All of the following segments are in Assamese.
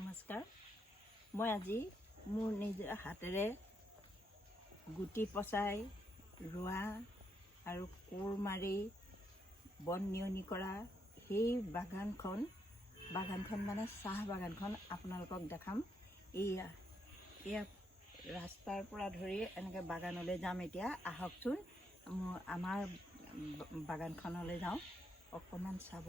নমস্কাৰ। মই আজি মোৰ নিজৰ হাতেৰে গুটি পচাই ৰোৱা আৰু কোৰ মাৰি বন নিয়নি কৰা সেই বাগানখন মানে চাহ বাগানখন আপোনালোকক দেখাম। এয়া ৰাস্তাৰ পৰা ধৰি এনেকৈ বাগানলৈ যাম। এতিয়া আহকচোন আমাৰ বাগানখনলৈ যাওঁ, অকণমান চাব।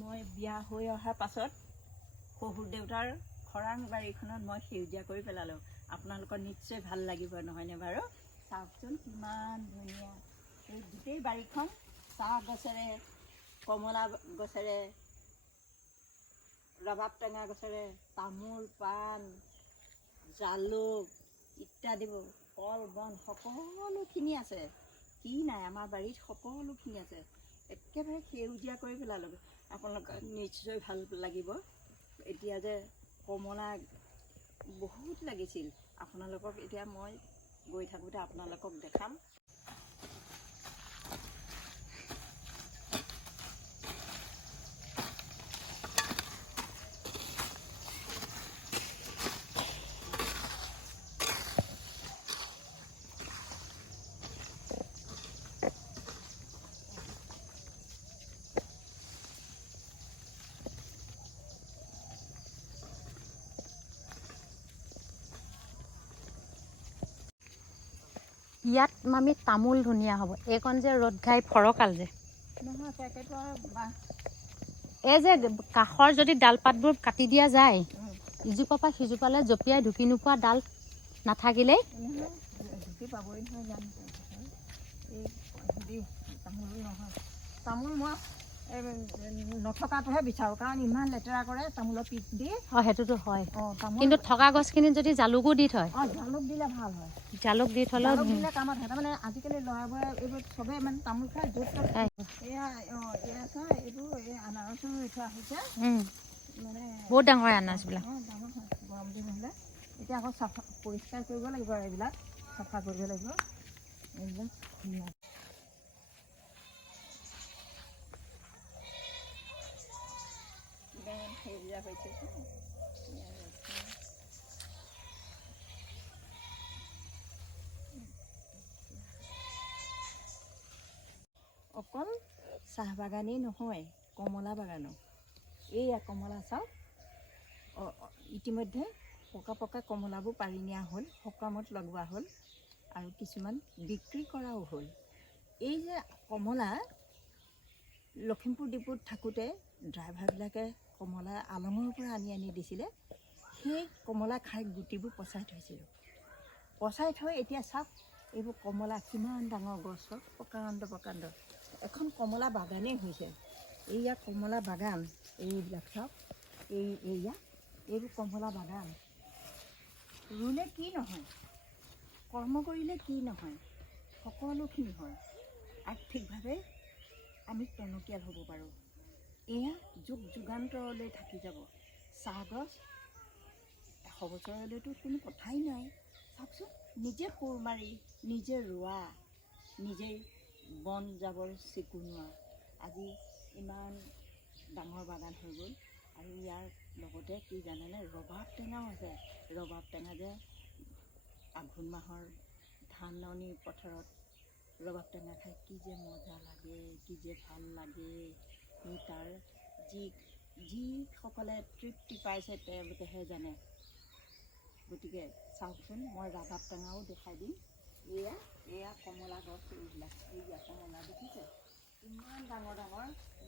মই বিয়া হৈ অহাৰ পাছত শহুৰ দেউতাৰ খৰাং বাৰীখনত মই সেউজীয়া কৰি পেলালোঁ। আপোনালোকৰ নিশ্চয় ভাল লাগিব, নহয়নে বাৰু? চাওকচোন কিমান ধুনীয়া এই গোটেই বাৰীখন চাহ গছেৰে, কমলা গছেৰে, ৰবাব টেঙা গছেৰে, তামোল পাণ জালুক ইত্যাদিবোৰ কল বন সকলোখিনি আছে। কি নাই আমাৰ বাৰীত সকলোখিনি আছে। একেবাৰে সেউজীয়া কৰি পেলালোঁ। আপোনালোকৰ নিশ্চয় ভাল লাগিব। এতিয়া যে কমলা বহুত লাগিছিল, আপোনালোকক এতিয়া মই গৈ থাকোঁতে আপোনালোকক দেখাম। ইয়াত আমি তামোল ধুনীয়া হ'ব। এইকণ যে ৰ'দ ঘাই ফৰকাল যে এই যে কাষৰ যদি ডালপাতবোৰ কাটি দিয়া যায়, ইজোপা পৰা সিজোপালৈ জঁপিয়াই ঢুকি নোপোৱা ডাল নাথাকিলেই তামোল মই নথকাটোহে বিচাৰোঁ, কাৰণ ইমান লেতেৰা কৰে তামোলৰ পিক দি। সেইটোতো হয়, কিন্তু থকা গছখিনিত যদি জালুকো দি থয়, জালুক দিলে ভাল হয়। জালুক দি থ'লেও দিলে কামত হয়। তাৰমানে আজিকালি ল'ৰাবোৰে এইবোৰ চবেই মানে তামোল খাই য'ত ত'ত এয়া চা এইবোৰ এই আনাৰসো ৰুই থোৱা হৈছে। মানে বহুত ডাঙৰ হয় আনাৰসবিলাক। ডাঙৰ হয় গৰম দিন হ'লে। এতিয়া আকৌ চাফা পৰিষ্কাৰ কৰিব লাগিব, আৰু এইবিলাক চাফা কৰিব লাগিব। এইবিলাক ধুনীয়া সেউজীয়া হৈছে। অকল চাহ বাগানেই নহয়, কমলা বাগানো। এইয়া কমলা চাওক, ইতিমধ্যে পকা পকা কমলাবোৰ পাৰি নিয়া হ'ল, সকামত লগোৱা হ'ল, আৰু কিছুমান বিক্ৰী কৰাও হ'ল। এই যে কমলা লখিমপুৰ ডিপুত থাকোঁতে ড্ৰাইভাৰবিলাকে কমলা আলঙৰ পৰা আনি দিছিলে। সেই কমলা খাই গুটিবোৰ পচাই থৈছিলোঁ। পচাই থৈ এতিয়া চাওক এইবোৰ কমলা কিমান ডাঙৰ গছ, প্ৰকাণ্ড এখন কমলা বাগানেই হৈছে। এইয়া কমলা বাগান, এইবিলাক চাওক, এইবোৰ কমলা বাগান। ৰুলে কি নহয়, কৰ্ম কৰিলে কি নহয়, সকলোখিনি হয়। আৰ্থিকভাৱে আমি টনকিয়াল হ'ব পাৰোঁ। এয়া যুগ যুগান্তৰলৈ থাকি যাব। চাহগছ 100 বছৰলৈতো কোনো কথাই নাই। চাওকচোন, নিজে কোৰ মাৰি, নিজে ৰোৱা, নিজেই বন জাবৰ চিকুণোৱা, আজি ইমান ডাঙৰ বাগান হৈ গ'ল। আৰু ইয়াৰ লগতে কি জানেনে, ৰবাব টেঙাও আছে। ৰবাব টেঙা যে আঘোণ মাহৰ ধাননি পথাৰত ৰবাব টেঙা খাই কি যে মজা লাগে, কি যে ভাল লাগে। সেই তাৰ যিসকলে তৃপ্তি পাইছে তেওঁলোকেহে জানে। গতিকে চাওকচোন, মই ৰবাব টেঙাও দেখাই দিম। এয়া কমলা গছ, এইয়া কমলা দেখিছে, ইমান ডাঙৰ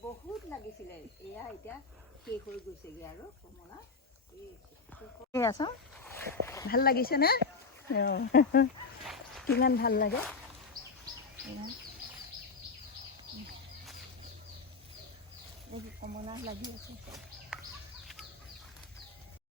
বহুত লাগিছিলে। এয়া এতিয়া শেষ হৈ গৈছেগৈ আৰু কমলা। এয়া চাওক, ভাল লাগিছেনে? কিমান ভাল লাগে। এইবোৰ কমলা লাগি আছে।